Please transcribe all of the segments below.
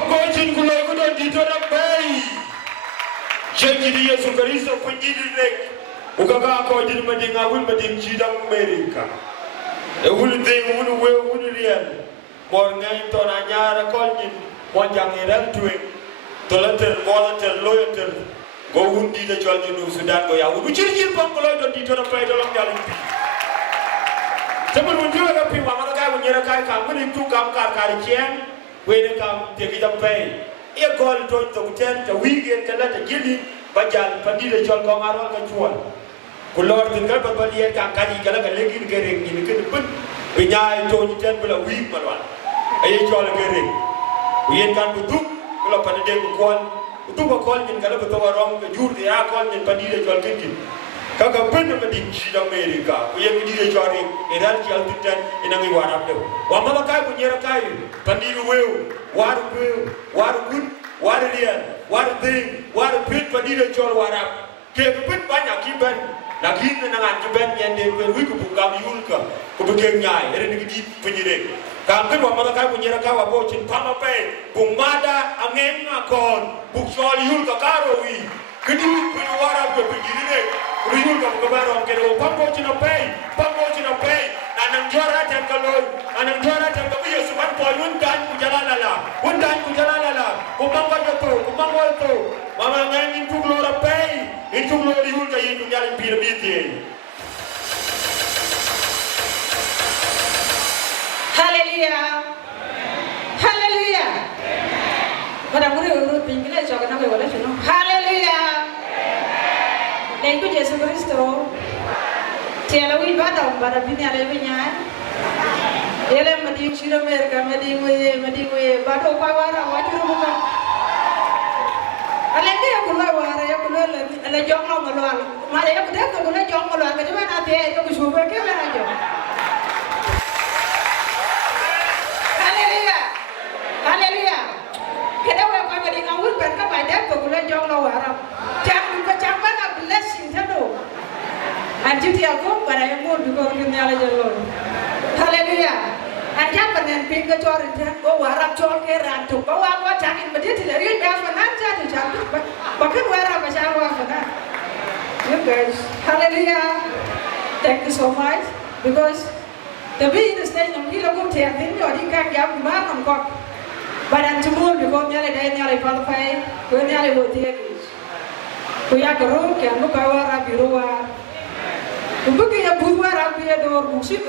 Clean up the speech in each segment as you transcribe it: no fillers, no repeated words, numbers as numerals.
Pangojin kulay ko doon dito ng bay. Jadi Yesu Kristo penyidik. Ukaga ako din mading awul mading jidang Amerika. Ewul ding wul we wul rian. Bor ngay to na nyara kolnyin. Monjang iral tuwe. Tolater volater loyater. Go wundi da jol jinu Sudan go ya wul jir pangkolay doon dito ng bay dolong jalan pi. Sebelum munjul ka pi mama ka nyera ka ka muni tu kam kar kar chien. Wene kam tegi jampai e gol to ten ta wigen kala ta gili bajal pandile jol ko ngaro ka chuan ku lor tin kal ba baliye ka kali kala ka legin gereng ni ke pun be nyaay to ten bula wi malwan ay jol gereng yen kan bu duk kala pandide ko kon du ko kon ni kala ba to warong ka jurde ya kon ni pandile jol gindi kaga pende ma di ci Amerika ku yen di jori e dal ci altutan ina ngi warab de wa mama kay ku nyera kay pandiru wew waru gun waru lian waru ding waru pit pandiru jol warab ke pit banyak kiban na kin na ngan kiban yende ko wi ku gam yulka ku be nyaay ere ni di penyire kam ke wa mama kay ku nyera kay wa bo cin pama pe bu mada angem ngakon bu jol yulka karo wi kedi ku warab ke penyire Riyul ka kabaro ke do pambo chino pay anang jora tan kalon anang jora tan ka Yesu ban boy undan ku jalalala ku mangwa to mama ngai min tu glora pay itu glora riyul ka yin nyalin bir biti Hallelujah Hallelujah Pada muri urut pingile chokana ko wala chino Hallelujah Dan ku Yesus Kristo tiada wi bada pada bini ada binya ele madi chiro merka madi we bado pa wara wajuru buka alende ya kulwa wara ya kulwa la jonglo malwal mare ya kuda ko la jonglo malwal ke mana te ya ku shuba ke mana jo haleluya haleluya kada we pa madi ngawul ben ka ba da ko la jonglo wara jam bana blessing tado anjiti aku pada yang mau dukung dunia ala jalur haleluya anja panen pinggir corin dan go warap col keran tuh bawa gua cangin bedi tidak riu dah panen jadi cantik bahkan warap macam apa panen you guys haleluya thank you so much because tapi ini stage yang kita pun tiap ini jadi kan jam mana kok badan cemul dukung nyale daya nyale palpai gua nyale botiak kuya gerung kian buka warap biruan Kumpul ya buat rapi ya dor buksit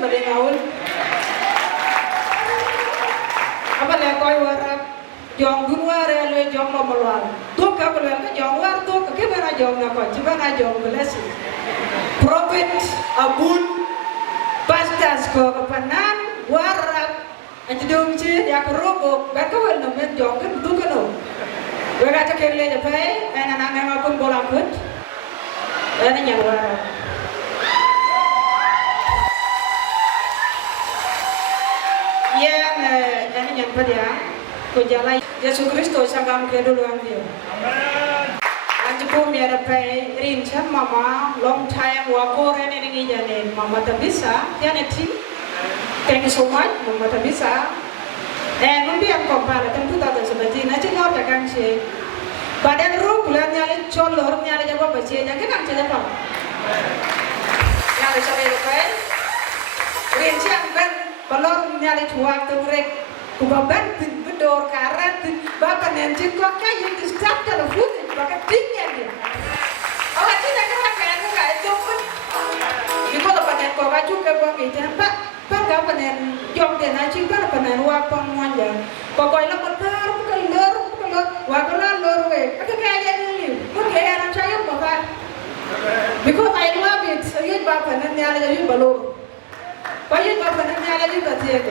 balik awal. Apa leh kau warap jong gunwar ya leh jong mamalwal. Tuh kau boleh kan jong war tuh kekebara jong apa? Coba na jong belasi. Prophet abun pastas kau kepanan warap. Anjir dong sih ya kerobok. Berkau wel nomen jong kan betul kan lo. Berkata kekele jepai, anak-anak ngapun bolakut. Ini yang warap. Yang ini yang pada kujalai Yesus Kristus sagam keduluan dia. Anjir pun biar pai rincan mama long time wakoran ini jalan mama tak bisa dia nanti. Thank you so much mama tak bisa. Mungkin yang kompara tentu tak ada seperti nanti nor takkan sih. Badan ruh bulan nyali color nyali jago baca jangan kan saja pak. Nyali sampai lepas. Rincian ben pelor nyali tuak turek. Kubaban bedor karat bapak nanti kok kayak di start kalau putih pakai tinggi dia. Oh tidak kan enggak itu pun. Di kalau panen kok baju ke kok itu pak kau panen jom dia nanti kan panen uang penguannya. Pokoknya benar bukan lor. Wakalan lorwe, aku kaya ni, aku kaya anak saya bapa. Because I love it, so you bapa nanti ada jadi balur. Payah bapa nanti ada jadi batiak.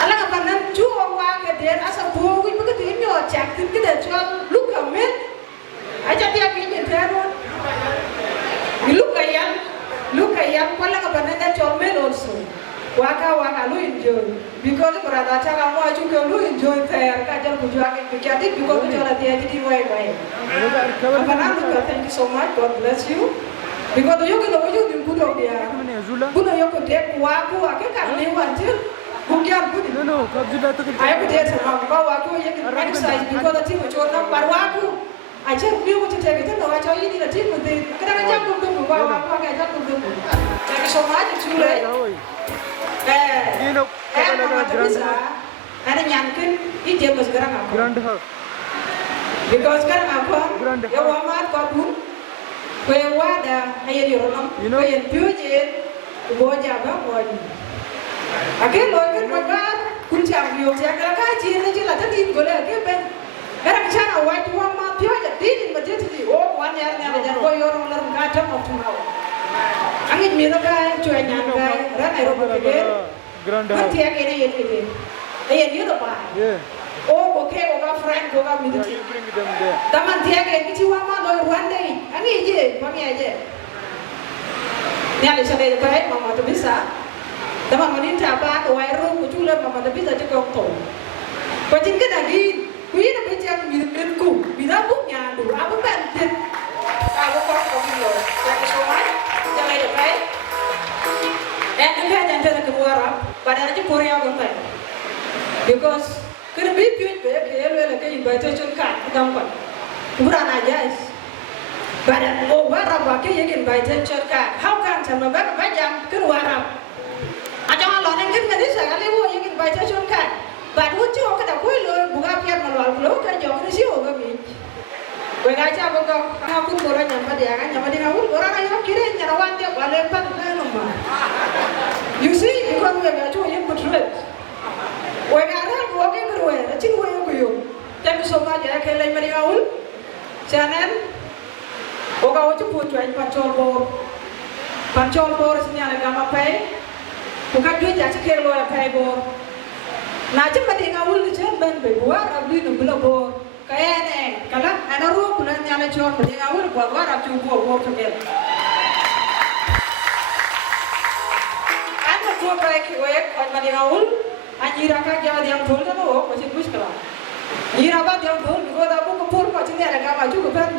Alang apa nanti jual wang kedir asal buang, itu begitu ini ocak, kita jual luka men. Aja dia punya terus. Luka yang, kalau apa nanti jual men also. Waka lu enjoy because berada cara mau juga lu enjoy fair kajar bujuakin pikir because jual dia jadi way. Apa nanti thank you so much, God bless you. Because you kita wujud di budak dia. Budak yang kedek waku akan kan lewat je. Bukian pun. No, kabila to Ayo dia sama kau aku yang exercise because the team chona baru aku. Aja dia mau cerita kita no aja ini the team penting. Kadang kadang aku tuh bawa aku kayak aku tuh. Jadi semua aja cule. Mama bisa. Ada nyangkin ini dia masih gerang aku. Grand hub. Because sekarang apa? Ya wamat kau pun. Kau wada ayah di orang. Kau yang tujuan. Kau jaga kau. Akhirnya lo kan magar. Kuncang biok saya kalau kaji ni jelas tadi boleh ke ben. Karena cara waktu wama pio aja tin macam tu. Oh, wan yang ada kau orang orang kacau macam mana? Angin mira kai, cuai nyang kai, ran aero berkeger. Grand hub. Nanti yang ini. Ayah dia tu apa? Oh, oke, oka friend, oka midu. Taman dia ke kici wama lo ruan deh. Angin je, kami aja. Ni ada sana itu kai, mama tu bisa. Teman meninta apa ke wairu kucula mama tapi saja kau tahu. Kau tinggal lagi, kau ini apa yang minumku, minum punya dulu, apa penting? Kalau kau bilo, yang semua jangan ada baik. Enggak jangan keluar, pada aja Korea bukan. Because kena bibit baik, kalau lagi invitation card, gampang. Kurang aja. Pada warap pakai yang invitation card, how kan sama banyak keluar. Aja Allah nengkin nggak bisa kali bu yang kita baca conkan. Baru cuma kita kuilu buka piar malual pulau kan jauh ni siapa kami. Kau ngaca aku orang nyampe dia kan nyampe dia aku orang ayam kiri nyarawan dia balik pan kan rumah. You see, you kan nggak cuma yang betul. Kau ngaca gua ke berwe, cing gua yang kuyu. Tapi semua dia kelai mari awul. Jangan. Kau cuci cuci pancol bor sini ada gambar pay. Bukan duit yang sekali lo yang pay bor. Nah cuma dia ngawul di jamban bebuar abdi numbela bor. Kayak ni, kalau anak ruang bulan nyala cor dia ngawul buar abdi bor sekali. Anak tua baik wek kalau dia ngawul, anjira kan jangan yang dulu tu masih bus kelah. Anjira apa yang dulu, kalau tak buka pur macam ni ada gambar juga kan.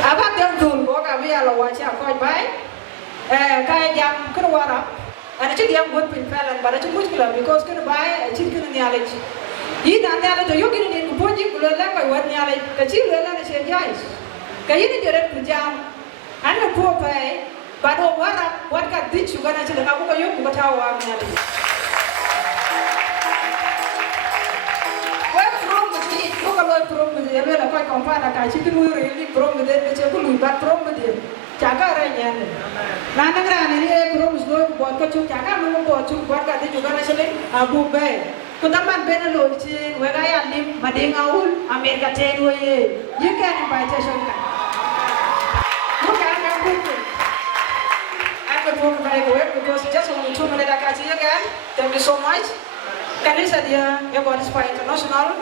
Apa yang dulu, kau kami kalau wajah kau baik. Kayak yang keluar, ada cik yang buat pinpelan, pada cik muskil because kena baik, cik kena nyalej. Ini nanti ada tu, yogi ni kumpul cik boleh lah kau buat nyalej, kecil boleh lah nasi jais. Kayak ini jadi kerjaan, anda buat baik, pada warap, buat kat ditch juga nasi dengan aku kau yogi buat tahu apa nyalej. Work from mesti, kau kalau from mesti, ada lah kau kompar nak kaji tu lu really from mesti, macam aku lupa from mesti. Jaga orangnya. Nah, negara ini belum sudah buat kacau jaga, belum buat buat kata juga nasi abu bay. Kuntaman benar loh sih, mereka yang di Madingaul, Amerika Cina ye, ye kan baca syurga. Bukan aku pun. Aku pun baik gue, because just untuk cuma ada kasih ya kan. Thank you so much. Karena saya yang buat Spy International,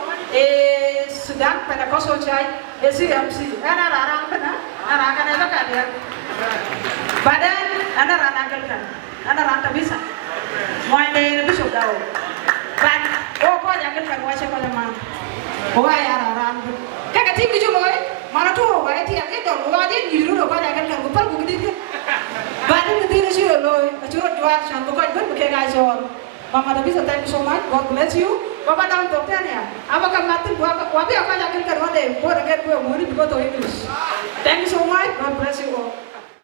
sedang pada kosong cai, SMC, anak-anak mana? Anak-anak itu kan dia. Badan anak-anak kan, anak-anak bisa. Mau ini lebih sudah. Ban, kau jangan kan wajah kau zaman. Kau ya anak-anak. Kakak tim itu loh, mana tuh? Wajah tiang itu, wajah ni dulu kau jangan kan kupal bukti dia. Badan itu sih loh, curut jual, santu kau itu bukan gajor. Mama tapi thank you so much, God bless you. Bapak tahu dokter ya, apa kan mati wabi apa jangan kan wade, buat agak buat murid buat English. Thank you so much, God bless you all.